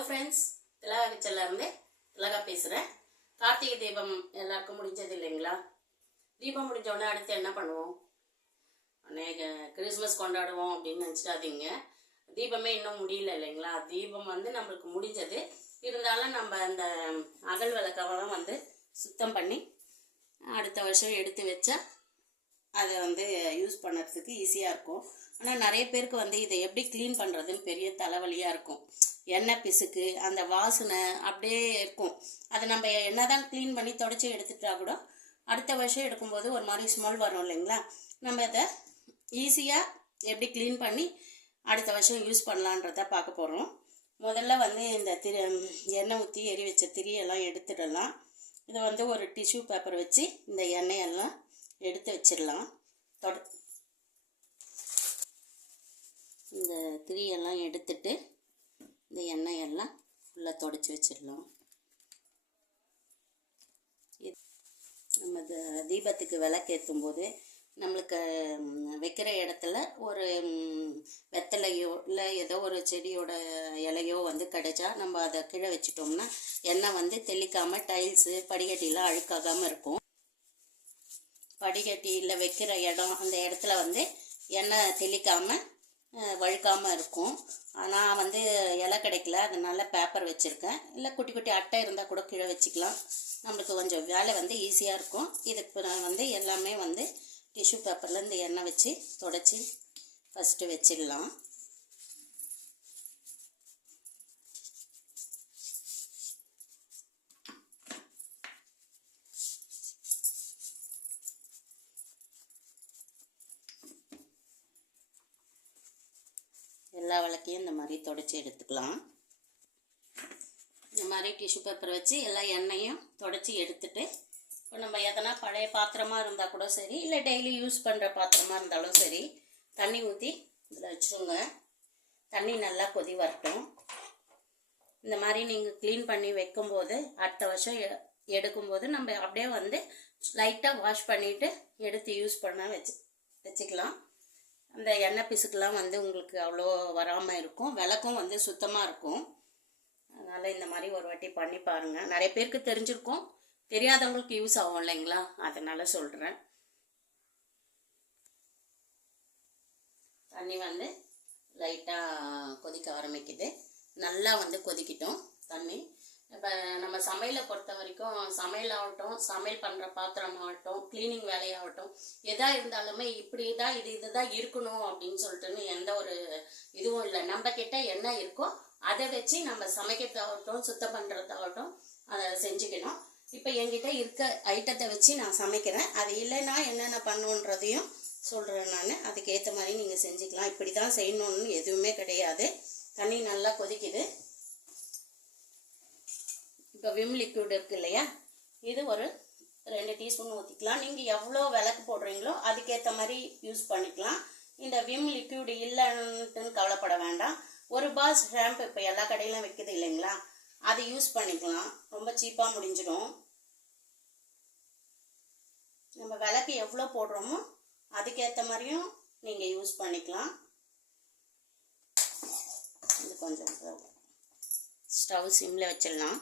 Hello friends, திலகா கிச்சன்லேருந்து திலகா பேசுகிறேன். கார்த்திகை தீபம் எல்லாருக்கும் முடிஞ்சது இல்லைங்களா? தீபம் முடிஞ்சோடனே அடுத்து என்ன பண்ணுவோம்? அன்னைக்கு கிறிஸ்மஸ் கொண்டாடுவோம் அப்படின்னு நினச்சிடாதீங்க. தீபமே இன்னும் முடியல இல்லைங்களா? தீபம் நம்மளுக்கு முடிஞ்சது. இருந்தாலும் நம்ம அந்த அகல் விளக்கெல்லாம் சுத்தம் பண்ணி அடுத்த வருஷம் எடுத்து வச்சா அதை யூஸ் பண்ணுறதுக்கு ஈஸியாக இருக்கும். ஆனால் நிறைய பேருக்கு இதை எப்படி க்ளீன் பண்ணுறதுன்னு பெரிய தலைவலியாக இருக்கும். எண்ணெய் பிசுக்கு, அந்த வாசனை அப்படியே இருக்கும். அதை நம்ம என்ன தான் க்ளீன் பண்ணி தொடச்சி எடுத்துட்டா கூட அடுத்த வருஷம் எடுக்கும்போது ஒரு மாதிரி ஸ்மெல் வரும் இல்லைங்களா? நம்ம அதை ஈஸியாக எப்படி க்ளீன் பண்ணி அடுத்த வருஷம் யூஸ் பண்ணலான்றத பார்க்க போகிறோம். முதல்ல இந்த எண்ணெய் ஊற்றி எரி வச்ச திரியெல்லாம் எடுத்துடலாம். இதை ஒரு டிஷ்யூ பேப்பர் வச்சு இந்த எண்ணெயெல்லாம் எடுத்து வச்சிடலாம். இந்த திரியெல்லாம் எடுத்துட்டு இந்த எண்ணெயெல்லாம் ஃபுல்லாக தொடச்சி வச்சிடலாம். நம்ம தீபத்துக்கு விளக்கேற்றும் போது நம்மளுக்கு வைக்கிற இடத்துல ஒரு வெத்தலையோ இல்லை ஏதோ ஒரு செடியோட இலையோ கிடைச்சா நம்ம அதை கீழே வச்சிட்டோம்னா எண்ணெய் தெளிக்காமல் டைல்ஸு படிக்கட்டிலாம் அழுக்காகாமல் இருக்கும். படிக்கட்டியில் வைக்கிற இடம் அந்த இடத்துல எண்ணெய் தெளிக்காமல் வழுக்காமல் இருக்கும். நான் இலை கிடைக்கல, அதனால் பேப்பர் வச்சுருக்கேன். இல்லை குட்டி குட்டி அட்டை இருந்தால் கூட கீழே வச்சுக்கலாம். நம்மளுக்கு கொஞ்சம் வேலை ஈஸியாக இருக்கும். இதுக்கு நான் எல்லாமே டிஷ்யூ பேப்பரில் இந்த எண்ணெய் வச்சு தொடச்சி ஃபஸ்ட்டு வச்சிடலாம். எல்லா விளக்கையும் இந்த மாதிரி தொடச்சி எடுத்துக்கலாம். இந்த மாதிரி டிஷ்யூ பேப்பர் வச்சு எல்லா எண்ணெயும் தொடச்சி எடுத்துட்டு இப்போ நம்ம எதனா பழைய பாத்திரமாக இருந்தால் கூட சரி, இல்லை டெய்லி யூஸ் பண்ணுற பாத்திரமாக இருந்தாலும் சரி, தண்ணி ஊற்றி இதில் வச்சுருங்க. தண்ணி நல்லா கொதி வரட்டும். இந்த மாதிரி நீங்கள் க்ளீன் பண்ணி வைக்கும்போது அடுத்த வருஷம் எடுக்கும்போது நம்ம அப்படியே லைட்டாக வாஷ் பண்ணிவிட்டு எடுத்து யூஸ் பண்ண வச்சுக்கலாம். அந்த எண்ணெய் பிசுக்கெலாம் உங்களுக்கு அவ்வளோ வராமல் இருக்கும். விளக்கும் சுத்தமாக இருக்கும். அதனால் இந்த மாதிரி ஒரு வாட்டி பண்ணி பாருங்கள். நிறைய பேருக்கு தெரிஞ்சிருக்கும், தெரியாதவங்களுக்கு யூஸ் ஆகும் இல்லைங்களா? அதனால் சொல்கிறேன். தண்ணி லைட்டாக கொதிக்க ஆரம்பிக்குது. நல்லா கொதிக்கிட்டோம் தண்ணி. இப்போ நம்ம சமையலை பொறுத்த வரைக்கும் சமையல் ஆகட்டும், சமையல் பண்ணுற பாத்திரம் ஆகட்டும், க்ளீனிங் வேலையாகட்டும், எதாக இருந்தாலுமே இப்படி தான் இதுதான் இருக்கணும் அப்படின்னு சொல்லிட்டுன்னு எந்த ஒரு இதுவும் இல்லை. நம்ம கிட்ட என்ன இருக்கோ அதை வச்சு நம்ம சமைக்கிறதாகட்டும், சுத்தம் பண்ணுறதாகட்டும் அதை செஞ்சுக்கணும். இப்போ என்கிட்ட இருக்க ஐட்டத்தை வச்சு நான் சமைக்கிறேன். அது இல்லைன்னா என்னென்ன பண்ணுன்றதையும் சொல்கிறேன் நான். அதுக்கேற்ற மாதிரி நீங்கள் செஞ்சுக்கலாம். இப்படி தான் செய்யணுன்னு எதுவுமே கிடையாது. தண்ணி நல்லா கொதிக்குது. இப்போ விம் லிக்விட் இருக்குது இல்லையா, இது ஒரு 2 டீஸ்பூன் ஊற்றிக்கலாம். நீங்கள் எவ்வளோ விளக்கு போடுறீங்களோ அதுக்கேற்ற மாதிரி யூஸ் பண்ணிக்கலாம். இந்த விம் லிக்விட் இல்லைன்ட்டுன்னு கவலைப்பட வேண்டாம். ஒரு பார் ஷாம்பு இப்போ எல்லா கடையிலும் வைக்குது இல்லைங்களா, அது யூஸ் பண்ணிக்கலாம். ரொம்ப சீப்பாக முடிஞ்சிடும். நம்ம விளக்கு எவ்வளோ போடுறோமோ அதுக்கேற்ற மாதிரியும் நீங்கள் யூஸ் பண்ணிக்கலாம். இது கொஞ்சம் ஸ்டவ் சிம்மில் வச்சிடலாம்.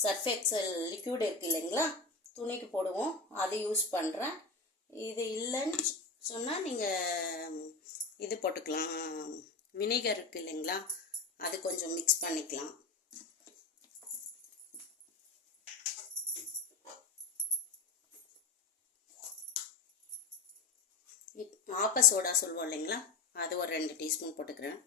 சர்ஃப் எக்ஸல் லிக்விட் இருக்குது இல்லைங்களா, துணிக்கு போடுவோம், அது யூஸ் பண்ணுறேன். இது இல்லைன்னு சொன்னால் நீங்கள் இது போட்டுக்கலாம். வினிகர் இருக்குது இல்லைங்களா, அது கொஞ்சம் மிக்ஸ் பண்ணிக்கலாம். ஆப்ப சோடா சொல்லுவோம் இல்லைங்களா, அது ஒரு 2 டீஸ்பூன் போட்டுக்கிறேன்.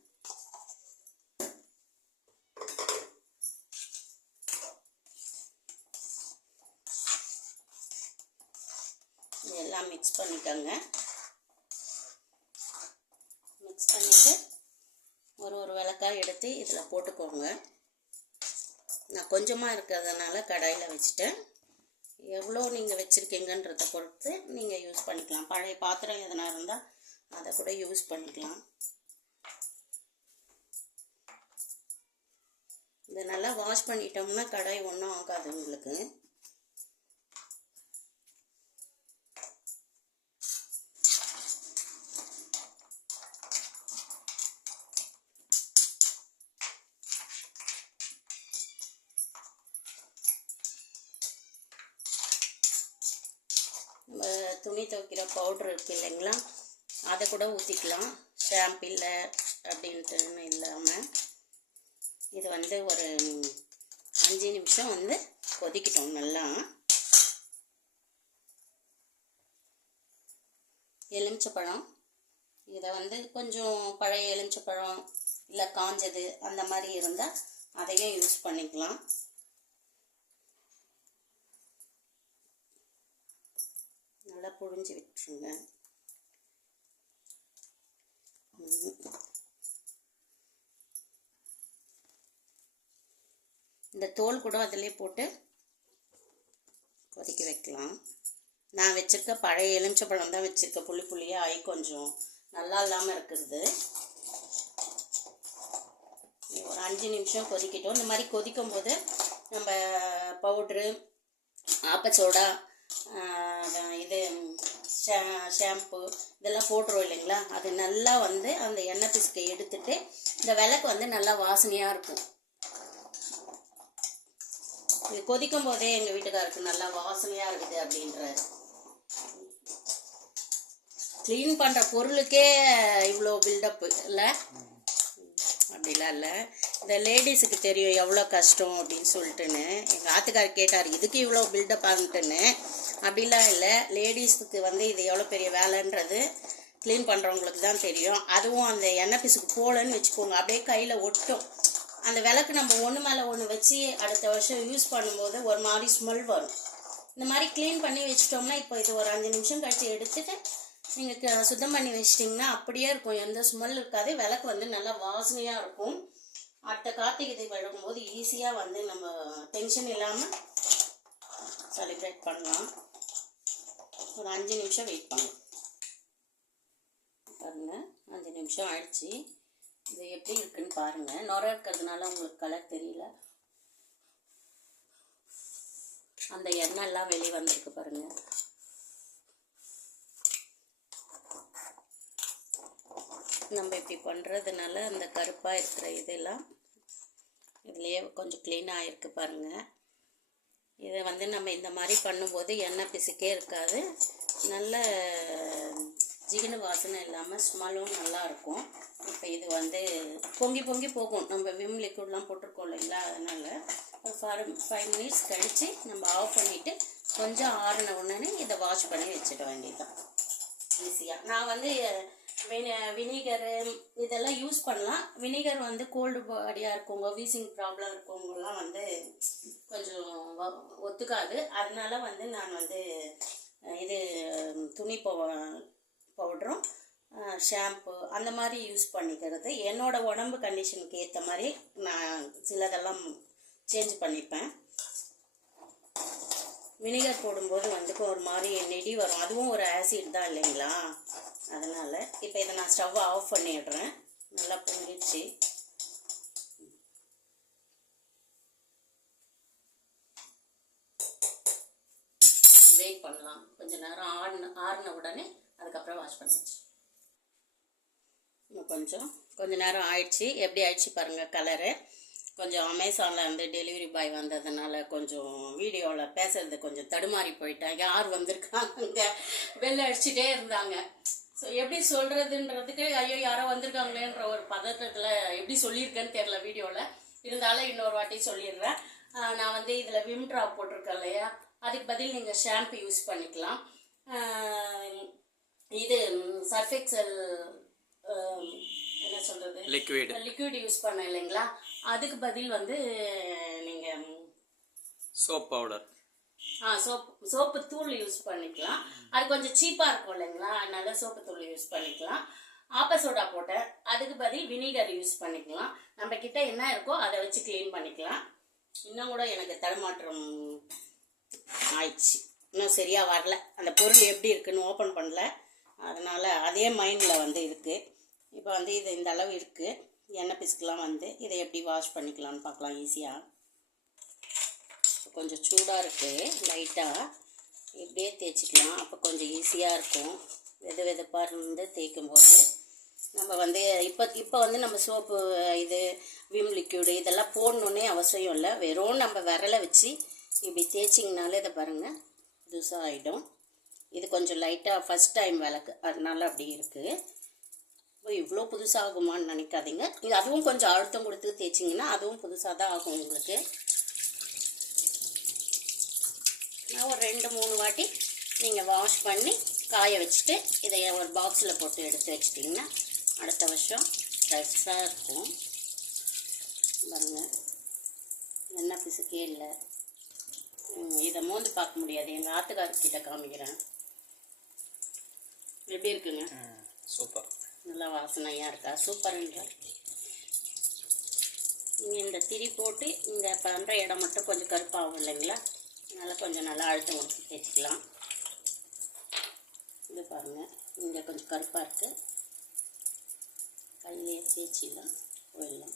எல்லாம் மிக்ஸ் பண்ணிக்கோங்க. மிக்ஸ் பண்ணிவிட்டு ஒரு விளக்காய் எடுத்து இதில் போட்டுக்கோங்க. நான் கொஞ்சமாக இருக்கிறதுனால கடாயில் வச்சுட்டேன். எவ்வளோ நீங்கள் வச்சுருக்கீங்கன்றதை பொறுத்து நீங்கள் யூஸ் பண்ணிக்கலாம். பழைய பாத்திரம் எதனா இருந்தால் அதை கூட யூஸ் பண்ணிக்கலாம். இதை நல்லா வாஷ் பண்ணிட்டோம்னா கடாய் ஒன்றும் ஆகாது உங்களுக்கு. துணி துவைக்கிற பவுட்ரு இருக்குது இல்லைங்களா, அதை கூட ஊற்றிக்கலாம். ஷாம்பு இல்லை அப்படின்ட்டுன்னு இல்லாமல் இது வந்து ஒரு 5 நிமிஷம் வந்து கொதிக்கட்டும் நல்லா. எலுமிச்சப்பழம், இதை வந்து கொஞ்சம் பழைய எலுமிச்சப்பழம் இல்லை காஞ்சது அந்த மாதிரி இருந்தால் அதையும் யூஸ் பண்ணிக்கலாம். நல்லா புழிஞ்சு விட்டுருங்க. இந்த தோல் கூட அதிலே போட்டு கொதிக்க வைக்கலாம். நான் வச்சுருக்க பழைய எலுமிச்சப்பழம் தான் வச்சுருக்கேன். புளியாக ஆகி கொஞ்சம் நல்லா இல்லாமல் இருக்குது. ஒரு 5 நிமிஷம் கொதிக்கட்டும். இந்த மாதிரி கொதிக்கும் போது நம்ம பவுட்ரு, ஆப்பச்சோடா, இது ஷாம்பு இதெல்லாம் போட்டுருவோம் இல்லைங்களா, அது நல்லா வந்து அந்த எண்ணெய் பிசுக்கை எடுத்துட்டு இந்த விளக்கு வந்து நல்லா வாசனையாக இருக்கும். இது கொதிக்கும் போதே எங்கள் வீட்டுக்காருக்கு நல்லா வாசனையாக இருக்குது அப்படின்றாரு. க்ளீன் பண்ணுற பொருளுக்கே இவ்வளோ பில்டப்பு இல்லை, அப்படிலாம் இல்லை. இந்த லேடிஸுக்கு தெரியும் எவ்வளோ கஷ்டம் அப்படின்னு சொல்லிட்டுன்னு. எங்கள் ஆத்துக்காரர் கேட்டார், இதுக்கு இவ்வளோ பில்டப் ஆகுன்ட்டுன்னு. அப்படிலாம் இல்லை, லேடிஸுக்கு வந்து இது எவ்வளோ பெரிய வேலைன்றது க்ளீன் பண்ணுறவங்களுக்கு தான் தெரியும். அதுவும் அந்த எண்ணெய் பிசுக்கு போலன்னு வச்சுக்கோங்க, அப்படியே கையில் ஒட்டும். அந்த விளக்கு நம்ம ஒன்று மேலே ஒன்று வச்சு அடுத்த வருஷம் யூஸ் பண்ணும்போது ஒரு மாதிரி ஸ்மெல் வரும். இந்த மாதிரி க்ளீன் பண்ணி வச்சிட்டோம்னா, இப்போ இது ஒரு 5 நிமிஷம் கழித்து எடுத்துகிட்டு நீங்கள் சுத்தம் பண்ணி வச்சிட்டிங்கன்னா அப்படியே இருக்கும், எந்த ஸ்மெல் இருக்காது. விளக்கு வந்து நல்லா வாசனையாக இருக்கும். அடுத்த கார்த்திகை தீபம் எடுக்கும்போது ஈஸியாக வந்து நம்ம டென்ஷன் இல்லாமல் செலிப்ரேட் பண்ணலாம். ஒரு 5 நிமிஷம் வெயிட் பண்ணலாம். பாருங்கள், 5 நிமிஷம் ஆயிடுச்சு. இது எப்படி இருக்குன்னு பாருங்கள். நுர இருக்கிறதுனால உங்களுக்கு கலர் தெரியல. அந்த எண்ணெய் எல்லாம் வெளியே வந்திருக்கு பாருங்கள். நம்ம இப்படி பண்ணுறதுனால அந்த கருப்பாக இருக்கிற இதெல்லாம் இதுலேயே கொஞ்சம் க்ளீனாக இருக்குது பாருங்கள். இதை வந்து நம்ம இந்த மாதிரி பண்ணும்போது எண்ணெய் பிசுக்கே இருக்காது, நல்ல ஜிகின வாசனை இல்லாமல் ஸ்மெல்லும் நல்லாயிருக்கும். இப்போ இது வந்து பொங்கி பொங்கி போகும். நம்ம விம் லிக்விட்லாம் போட்டிருக்கோம் இல்லைங்களா, அதனால் ஒரு 5 மினிட்ஸ் கழித்து நம்ம ஆஃப் பண்ணிவிட்டு கொஞ்சம் ஆறின உடனே இதை வாஷ் பண்ணி வச்சுட வேண்டியதுதான் ஈஸியாக. நான் வந்து வினிகரு இதெல்லாம் யூஸ் பண்ணலாம். வினிகர் வந்து கோல்டு பாடியாக இருக்கவங்க, வீசிங் ப்ராப்ளம் இருக்கவங்கலாம் வந்து கொஞ்சம் ஒத்துக்காது. அதனால வந்து நான் வந்து இது துணி பவுடரும் ஷாம்பு அந்த மாதிரி யூஸ் பண்ணிக்கிறது. என்னோடய உடம்பு கண்டிஷனுக்கு ஏற்ற மாதிரி நான் சிலதெல்லாம் சேஞ்ச் பண்ணிப்பேன். வினிகர் போடும்போது வந்து ஒரு மாதிரி நெடி வரும், அதுவும் ஒரு ஆசிட் தான் இல்லைங்களா, அதனால். இப்போ இதை நான் ஸ்டவ்வை ஆஃப் பண்ணிடுறேன். நல்லா பொங்கிடுச்சு. வெயிட் பண்ணலாம் கொஞ்சம் நேரம். ஆறின உடனே அதுக்கப்புறம் வாஷ் பண்ணிடுச்சு. இன்னும் கொஞ்சம் நேரம் ஆயிடுச்சு. எப்படி ஆயிடுச்சு பாருங்கள் கலரு. கொஞ்சம் அமேசானில் வந்து டெலிவரி பாய் வந்ததுனால கொஞ்சம் வீடியோவில் பேசுறது கொஞ்சம் தடுமாறி போயிட்டேன். யார் வந்திருக்காங்க வெளில அடிச்சுட்டே இருந்தாங்க. ஸோ எப்படி சொல்கிறதுன்றதுக்கு ஐயோ யாரோ வந்திருக்காங்களேன்ற ஒரு பதட்டத்தில் எப்படி சொல்லியிருக்கேன்னு தெரில வீடியோவில். இருந்தாலும் இன்னொரு வாட்டி சொல்லிடுறேன். நான் வந்து இதில் விம் ட்ராப் போட்டிருக்கேன் இல்லையா, அதுக்கு பதில் நீங்கள் ஷாம்பு யூஸ் பண்ணிக்கலாம். இது சர்ஃபெக்சல் என்ன சொல்கிறது லிக்விட் யூஸ் பண்ண இல்லைங்களா, அதுக்கு பதில் வந்து நீங்கள் சோப் பவுடர் சோப்பு தூள் யூஸ் பண்ணிக்கலாம். அது கொஞ்சம் சீப்பாக இருக்கும் இல்லைங்களா, அதனால சோப்பு தூள் யூஸ் பண்ணிக்கலாம். ஆப்பசோடா போட்டேன், அதுக்கு பதில் வினிகர் யூஸ் பண்ணிக்கலாம். நம்ம கிட்ட என்ன இருக்கோ அதை வச்சு க்ளீன் பண்ணிக்கலாம். இன்னும் கூட எனக்கு தடுமாற்றம் ஆயிடுச்சு, இன்னும் சரியாக வரல. அந்த பொருள் எப்படி இருக்குன்னு ஓப்பன் பண்ணல, அதனால் அதே மைண்டில் வந்து இருக்குது. இப்போ வந்து இது இந்த அளவு இருக்குது எண்ணெய் பிசுக்கெலாம் வந்து இதை எப்படி வாஷ் பண்ணிக்கலாம்னு பார்க்கலாம் ஈஸியாக. கொஞ்சம் சூடாக இருக்குது, லைட்டாக இப்படியே தேய்ச்சிக்கலாம். அப்போ கொஞ்சம் ஈஸியாக இருக்கும். வெதுப்பாக இருந்து தேய்க்கும் போது நம்ம வந்து இப்போ வந்து நம்ம சோப்பு இது விம் லிக்யூடு இதெல்லாம் போடணுன்னே அவசியம் இல்லை. வெறும் நம்ம விரலை வச்சு இப்படி தேய்ச்சிங்கனாலே இதை பாருங்கள் புதுசாக ஆகிடும். இது கொஞ்சம் லைட்டாக ஃபஸ்ட் டைம் விளக்கு, அதனால அப்படி இருக்குது. இப்போ இவ்வளோ புதுசாகுமான்னு நினைக்காதீங்க. இது அதுவும் கொஞ்சம் அழுத்தம் கொடுத்து தேய்ச்சிங்கன்னா அதுவும் புதுசாக தான் ஆகும் உங்களுக்கு. நான் ஒரு 2-3 வாட்டி நீங்கள் வாஷ் பண்ணி காய வச்சுட்டு இதை ஒரு பாக்ஸில் போட்டு எடுத்து வச்சிட்டிங்கன்னா அடுத்த வருஷம் ஃப்ரெஷ்ஷாக இருக்கும். பாருங்க, எண்ணெய் பிசுக்கே இல்லை. இதை மோந்து பார்க்க முடியாது, எங்கள் ஆத்துக்காரர்கிட்ட காமிக்கிறேன். எப்படி இருக்குங்க? சூப்பர். நல்லா வாசனையாக இருக்கா? சூப்பருங்க. நீங்கள் இந்த திரி போட்டு இந்த பண்ணுற இடம் மட்டும் கொஞ்சம் கருப்பாகும் இல்லைங்களா, அதனால் கொஞ்சம் நல்லா அழுத்தம் கொடுத்து தேய்ச்சிக்கலாம். இது பாருங்கள், இங்கே கொஞ்சம் கருப்பாக இருக்குது, கையிலே தேய்ச்சிடலாம், போயிடலாம்.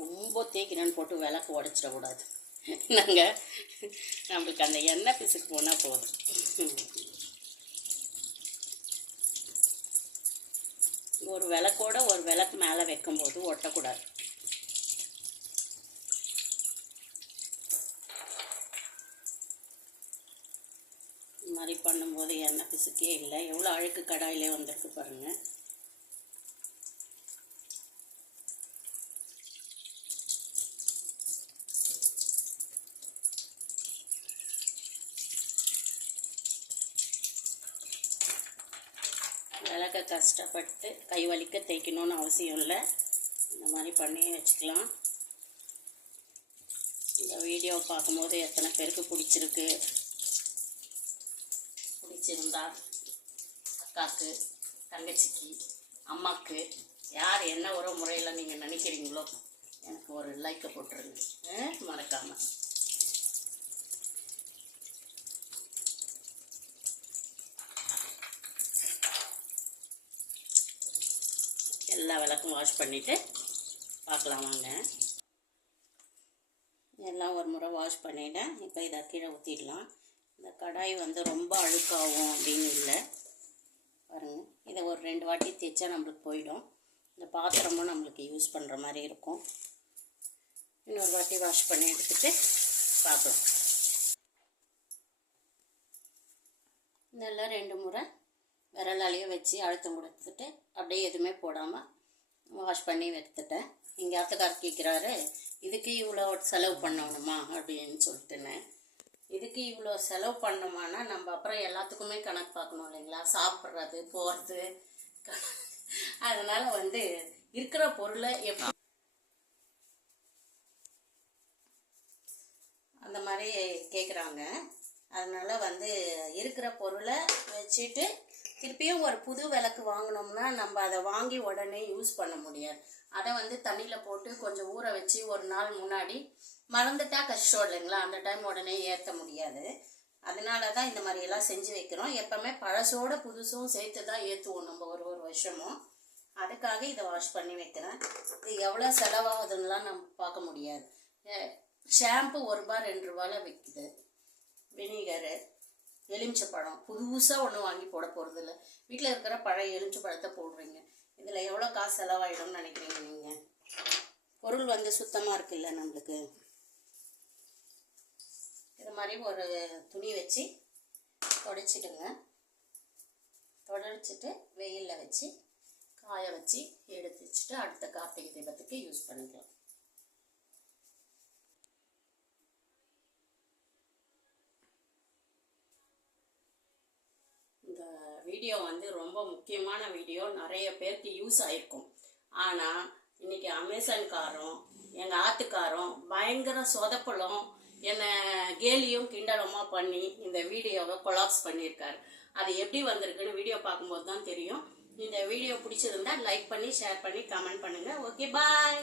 ரொம்ப தேய்க்கிறேன்னு போட்டு விளக்கு உடச்சிடக்கூடாது. நம்மளுக்கு அந்த எண்ணெய் பிசுக்கு போனால் போதும். ஒரு விளக்கோட ஒரு விளக்கு மேலே வைக்கும்போது ஒட்டக்கூடாது. இந்த மாதிரி பண்ணும்போது எண்ணெய் பிசுக்கே இல்லை. எவ்வளோ அழுக்கு கடாயிலே வந்திருக்கு பாருங்கள். விளக்க கஷ்டப்பட்டு கை வலிக்க தேய்க்கணும்னு அவசியம் இல்லை. இந்த மாதிரி பண்ணி வச்சுக்கலாம். இந்த வீடியோ பார்க்கும்போது எத்தனை பேருக்கு பிடிச்சிருந்தா அக்காவுக்கு, தங்கச்சிக்கு, அம்மாவுக்கு யார் என்ன ஒரு முறையில் நீங்கள் நினைக்கிறீங்களோ எனக்கு ஒரு லைக்கை போட்டுருங்க, மறக்காமல். எல்லா விளக்கும் வாஷ் பண்ணிவிட்டு பார்க்கலாம் வாங்க. எல்லாம் ஒரு முறை வாஷ் பண்ணிவிட்டேன். இப்போ இதை கீழே ஊற்றிடலாம். இந்த கடாய் வந்து ரொம்ப அழுக்காகும் அப்படின்னு இல்லை பாருங்கள். இதை ஒரு 2 வாட்டி தேய்ச்சா நம்மளுக்கு போயிடும். இந்த பாத்திரமும் நம்மளுக்கு யூஸ் பண்ணுற மாதிரி இருக்கும். இன்னொரு வாட்டி வாஷ் பண்ணி எடுத்துகிட்டு பார்க்கலாம். இதெல்லாம் 2 முறை விரலாலேயே வச்சு அழுத்தம் கொடுத்துட்டு அப்படியே எதுவுமே போடாமல் வாஷ் பண்ணி எடுத்துட்டேன். எங்கள் ஆத்துக்கார் கேட்குறாரு, இதுக்கு இவ்வளோ செலவு பண்ணணுமா அப்படின்னு சொல்லிட்டுனேன். இதுக்கு இவ்வளோ செலவு பண்ணோமானா நம்ம அப்புறம் எல்லாத்துக்குமே கணக்கு பார்க்கணும் இல்லைங்களா, சாப்பிட்றது போகிறது. அதனால் வந்து இருக்கிற பொருளை எப்படி அந்த மாதிரி கேட்குறாங்க. அதனால் வந்து இருக்கிற பொருளை வச்சுட்டு திருப்பியும் ஒரு புது விளக்கு வாங்கினோம்னா நம்ம அதை வாங்கி உடனே யூஸ் பண்ண முடியாது. அதை வந்து தண்ணியில் போட்டு கொஞ்சம் ஊற வச்சு ஒரு நாள் முன்னாடி மறந்துட்டா கஷ்டம் இல்லைங்களா, அந்த டைம் உடனே ஏற்ற முடியாது. அதனால தான் இந்த மாதிரியெல்லாம் செஞ்சு வைக்கிறோம். எப்போவுமே பழசோட புதுசும் சேர்த்து தான் ஏற்றுவோம் நம்ம ஒரு வருஷமும். அதுக்காக இதை வாஷ் பண்ணி வைக்கிறேன். இது எவ்வளோ செலவாகுதுன்னெலாம் நம்ம பார்க்க முடியாது. ஷாம்பு ₹1-2 விற்குது. வினிகரு, எலுமிச்சை பழம் புதுசாக ஒன்று வாங்கி போட போகிறது இல்லை. வீட்டில் இருக்கிற பழைய எலுமிச்சை பழத்தை போடுறீங்க. இதில் எவ்வளோ காசு செலவாயிடும்னு நினைக்கிறீங்க நீங்கள்? பொருள் வந்து சுத்தமாக இருக்குல்ல நம்மளுக்கு. இது மாதிரி ஒரு துணி வச்சு துடைச்சிடுங்க. துடைச்சிட்டு வெயிலில் வச்சு காய வச்சு எடுத்து வச்சுட்டு அடுத்த கார்த்திகை தீபத்துக்கு யூஸ் பண்ணிக்கலாம். இந்த வீடியோ வந்து ரொம்ப முக்கியமான வீடியோ, நிறைய பேருக்கு யூஸ் ஆகிருக்கும். ஆனால் இன்றைக்கி அமேசான்காரம் எங்கள் ஆத்துக்காரம் பயங்கர சொதப்பலும் என்னை கேலியும் கிண்டலமாக பண்ணி இந்த வீடியோவை கொலாப்ஸ் பண்ணியிருக்காரு. அது எப்படி வந்திருக்குன்னு வீடியோ பார்க்கும்போது தான் தெரியும். இந்த வீடியோ பிடிச்சிருந்தா லைக் பண்ணி ஷேர் பண்ணி கமெண்ட் பண்ணுங்கள். ஓகே, பாய்.